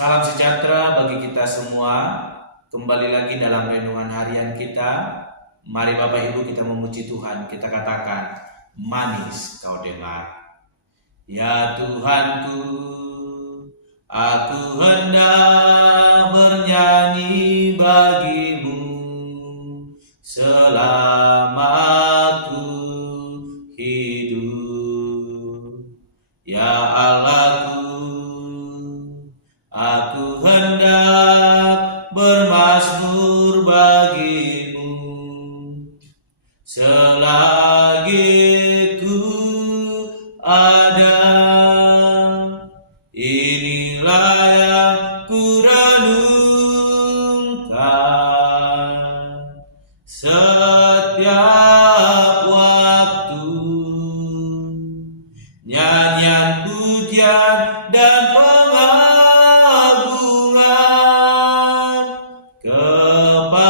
Salam sejahtera bagi kita semua. Kembali lagi dalam renungan harian kita. Mari Bapak Ibu kita memuji Tuhan. Kita katakan, manis kau dengar. Ya Tuhanku, aku hendak bernyanyi bagimu selama aku hidup. Ya Allahku, aku hendak bermazmur bagimu selagi ku ada. Inilah yang ku renungkan setiap waktu, nyanyian pujian dan pengagungan kepadamu.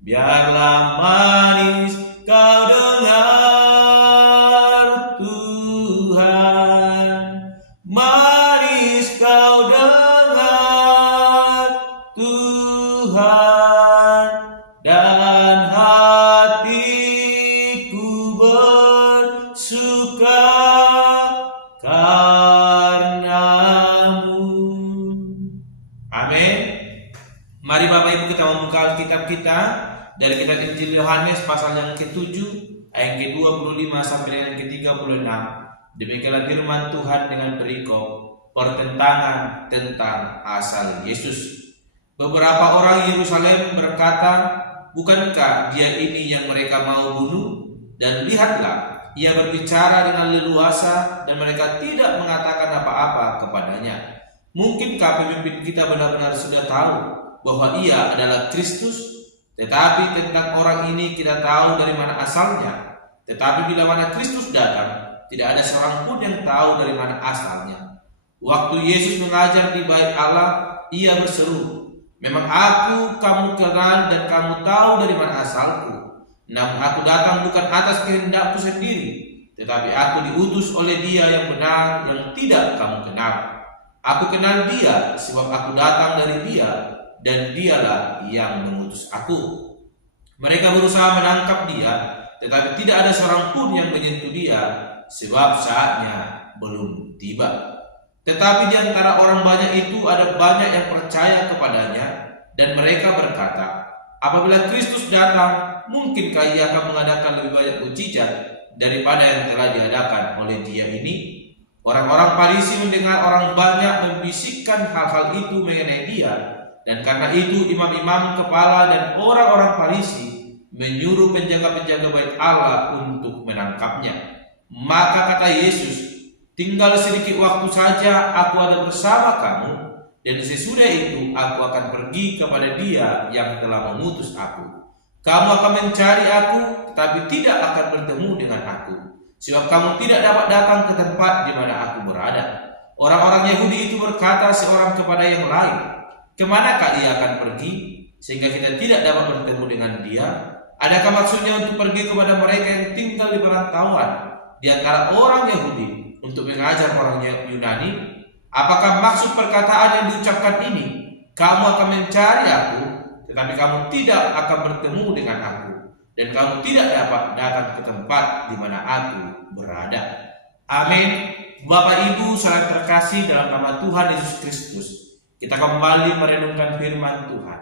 Biarlah manis kau dengar Tuhan, manis kau dengar Tuhan, dan hatiku bersuka karenamu. Amin. Mari Bapak Ibu kita membuka Alkitab kita dari kitab Injil Yohanes pasal yang ke-7 ayat ke-25 sampai dengan ke-36. Demikianlah firman Tuhan dengan perikop pertentangan tentang asal Yesus. Beberapa orang Yerusalem berkata, bukankah dia ini yang mereka mau bunuh? Dan lihatlah, ia berbicara dengan leluasa dan mereka tidak mengatakan apa-apa kepadanya. Mungkinkah pemimpin kita benar-benar sudah tahu bahwa ia adalah Kristus? Tetapi tentang orang ini kita tahu dari mana asalnya. Tetapi bila mana Kristus datang, tidak ada seorang pun yang tahu dari mana asalnya. Waktu Yesus mengajar di bait Allah, ia berseru, memang aku kamu kenal dan kamu tahu dari mana asalku. Namun aku datang bukan atas kehendakku sendiri, tetapi aku diutus oleh Dia yang benar yang tidak kamu kenal. Aku kenal Dia sebab aku datang dari Dia, dan Dialah yang mengutus aku. Mereka berusaha menangkap Dia, tetapi tidak ada seorang pun yang menyentuh Dia, sebab saatnya belum tiba. Tetapi di antara orang banyak itu ada banyak yang percaya kepadanya, dan mereka berkata, apabila Kristus datang, mungkinkah Ia akan mengadakan lebih banyak mukjizat daripada yang telah diadakan oleh Dia ini? Orang-orang Farisi mendengar orang banyak membisikkan hal-hal itu mengenai Dia, dan karena itu imam-imam kepala dan orang-orang Farisi menyuruh penjaga-penjaga bait Allah untuk menangkapnya. Maka kata Yesus, tinggal sedikit waktu saja aku ada bersama kamu, dan sesudah itu aku akan pergi kepada Dia yang telah mengutus aku. Kamu akan mencari aku, tetapi tidak akan bertemu dengan aku, sebab kamu tidak dapat datang ke tempat di mana aku berada. Orang-orang Yahudi itu berkata seorang kepada yang lain, kemanakah Ia akan pergi sehingga kita tidak dapat bertemu dengan Dia? Adakah maksudnya untuk pergi kepada mereka yang tinggal di perantauan di antara orang Yahudi untuk mengajar orang Yunani? Apakah maksud perkataan yang diucapkan ini, kamu akan mencari aku, tetapi kamu tidak akan bertemu dengan aku, dan kamu tidak dapat datang ke tempat di mana aku berada? Amin. Bapak Ibu saudara terkasih dalam nama Tuhan Yesus Kristus, kita kembali merenungkan firman Tuhan.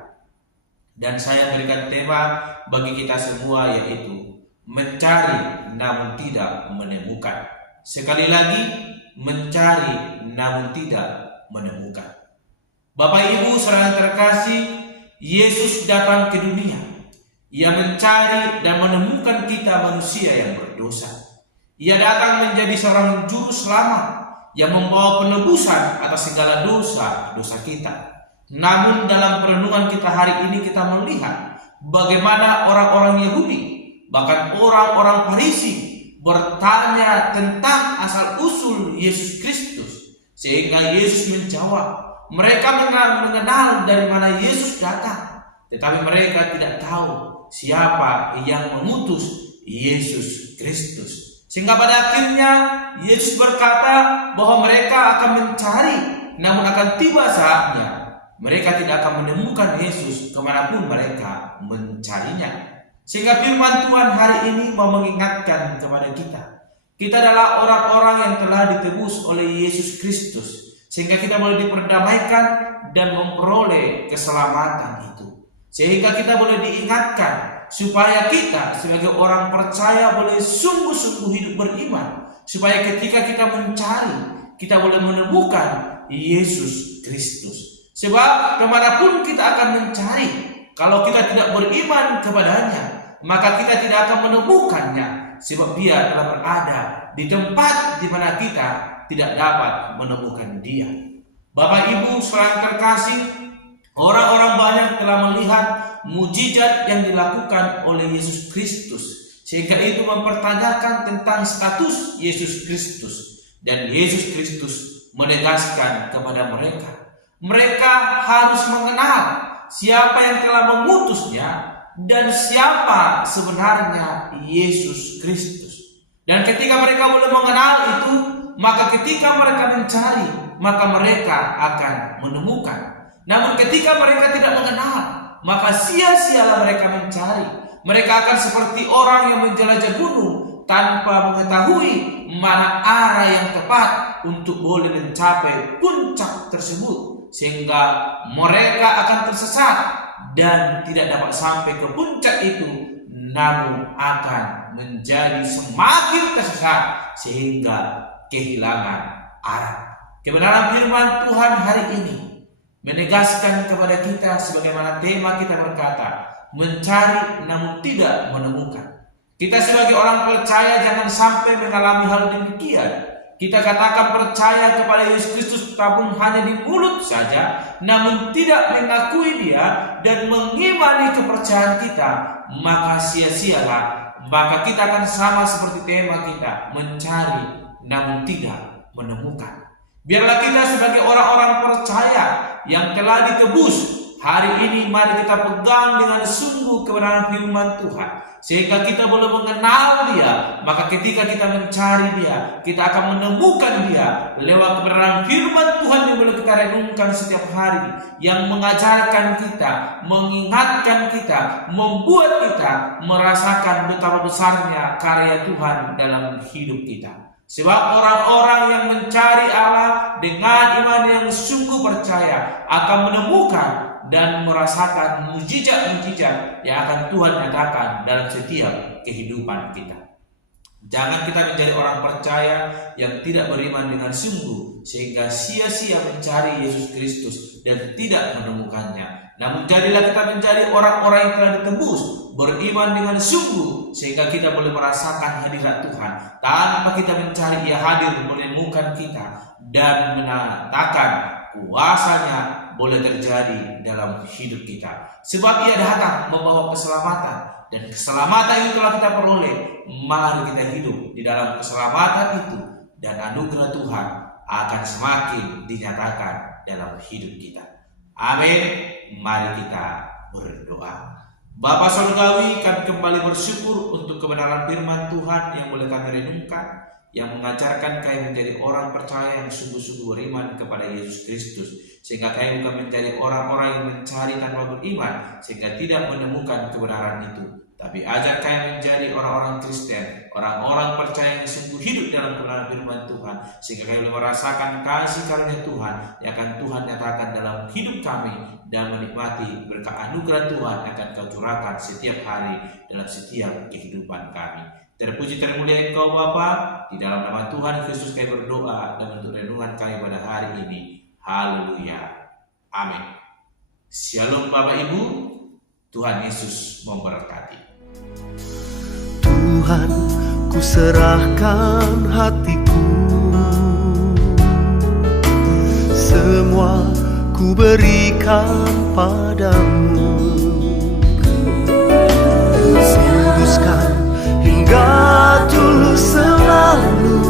Dan saya berikan tema bagi kita semua, yaitu mencari namun tidak menemukan. Sekali lagi, mencari namun tidak menemukan. Bapak Ibu saudara terkasih, Yesus datang ke dunia. Ia mencari dan menemukan kita manusia yang berdosa. Ia datang menjadi seorang juru selamat yang membawa penebusan atas segala dosa-dosa kita. Namun dalam perenungan kita hari ini kita melihat bagaimana orang-orang Yahudi, bahkan orang-orang Farisi bertanya tentang asal-usul Yesus Kristus. Sehingga Yesus menjawab, mereka mengenal dari mana Yesus datang, tetapi mereka tidak tahu siapa yang mengutus Yesus Kristus. Sehingga pada akhirnya Yesus berkata bahwa mereka akan mencari, namun akan tiba saatnya mereka tidak akan menemukan Yesus kemanapun mereka mencarinya. Sehingga firman Tuhan hari ini mau mengingatkan kepada kita. Kita adalah orang-orang yang telah ditebus oleh Yesus Kristus, sehingga kita boleh diperdamaikan dan memperoleh keselamatan itu. Sehingga kita boleh diingatkan supaya kita sebagai orang percaya boleh sungguh-sungguh hidup beriman, supaya ketika kita mencari, kita boleh menemukan Yesus Kristus. Sebab kemanapun kita akan mencari, kalau kita tidak beriman kepadanya, maka kita tidak akan menemukannya, sebab dia telah berada di tempat di mana kita tidak dapat menemukan dia. Bapak Ibu saudara terkasih, orang-orang banyak telah melihat mujizat yang dilakukan oleh Yesus Kristus, sehingga itu mempertanyakan tentang status Yesus Kristus. Dan Yesus Kristus menegaskan kepada mereka harus mengenal siapa yang telah mengutusnya dan siapa sebenarnya Yesus Kristus. Dan ketika mereka boleh mengenal itu, maka ketika mereka mencari, maka mereka akan menemukan. Namun ketika mereka tidak mengenal, maka sia-sialah mereka mencari. Mereka akan seperti orang yang menjelajah gunung tanpa mengetahui mana arah yang tepat untuk boleh mencapai puncak tersebut, sehingga mereka akan tersesat dan tidak dapat sampai ke puncak itu, namun akan menjadi semakin tersesat sehingga kehilangan arah. Kebenaran firman Tuhan hari ini menegaskan kepada kita sebagaimana tema kita berkata, mencari namun tidak menemukan. Kita sebagai orang percaya jangan sampai mengalami hal demikian. Kita katakan percaya kepada Yesus Kristus namun hanya di mulut saja, namun tidak mengakui dia dan mengimani kepercayaan kita, maka sia-sialah. Maka kita akan sama seperti tema kita, mencari namun tidak menemukan. Biarlah kita sebagai orang-orang percaya yang telah ditebus, hari ini mari kita pegang dengan sungguh kebenaran firman Tuhan, sehingga kita boleh mengenal dia. Maka ketika kita mencari dia, kita akan menemukan dia lewat kebenaran firman Tuhan yang boleh kita renungkan setiap hari, yang mengajarkan kita, mengingatkan kita, membuat kita merasakan betapa besarnya karya Tuhan dalam hidup kita. Sebab orang-orang yang mencari Allah dengan iman yang sungguh percaya akan menemukan dan merasakan mujizat-mujizat yang akan Tuhan nyatakan dalam setiap kehidupan kita. Jangan kita menjadi orang percaya yang tidak beriman dengan sungguh, sehingga sia-sia mencari Yesus Kristus dan tidak menemukannya. Namun jadilah kita menjadi orang-orang yang telah ditebus, beriman dengan sungguh, sehingga kita boleh merasakan hadirat Tuhan. Tanpa kita mencari, Ia hadir menemukan kita dan menyatakan kuasanya boleh terjadi dalam hidup kita. Sebab Ia datang membawa keselamatan, dan keselamatan itu telah kita peroleh. Mari kita hidup di dalam keselamatan itu, dan anugerah Tuhan akan semakin dinyatakan dalam hidup kita. Amin. Mari kita berdoa. Bapa Surgawi, kami kembali bersyukur untuk kebenaran firman Tuhan yang boleh kami renungkan, yang mengajarkan kami menjadi orang percaya yang sungguh-sungguh beriman kepada Yesus Kristus, sehingga kami bukan menjadi orang-orang yang mencari tanpa beriman, sehingga tidak menemukan kebenaran itu. Tapi ajar kami menjadi orang-orang Kristen, orang-orang percaya yang sungguh hidup dalam kebenaran firman Tuhan, sehingga kami boleh merasakan kasih karunia Tuhan yang akan Tuhan nyatakan dalam hidup kami, dan menikmati berkat anugerah Tuhan yang akan Kau curahkan setiap hari dalam setiap kehidupan kami. Terpuji termulia Engkau Bapa, di dalam nama Tuhan Kristus kami berdoa dan untuk renungan kami pada hari ini. Haleluya. Amin. Shalom Bapak Ibu, Tuhan Yesus memberkati. Tuhan, ku serahkan hatiku, semua ku berikan padamu. Kuduskan hingga tulus selalu,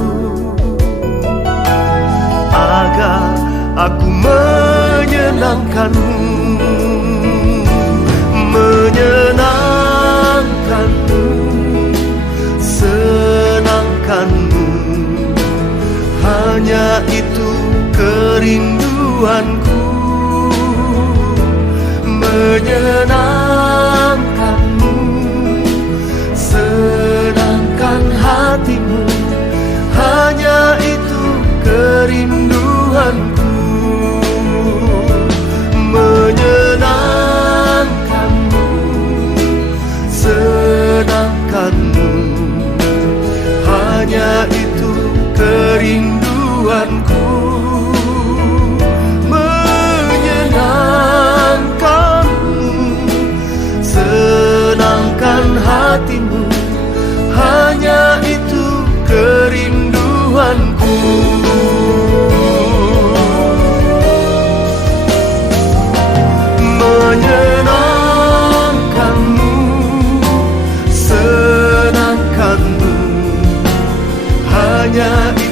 agar aku menyenangkanmu, menyenangkanmu, senangkan hanya itu kerinduanku, menyenangkanmu, senangkan hatimu, hanya itu kerinduanku. Menyenangkanmu, senangkanmu, hanya itu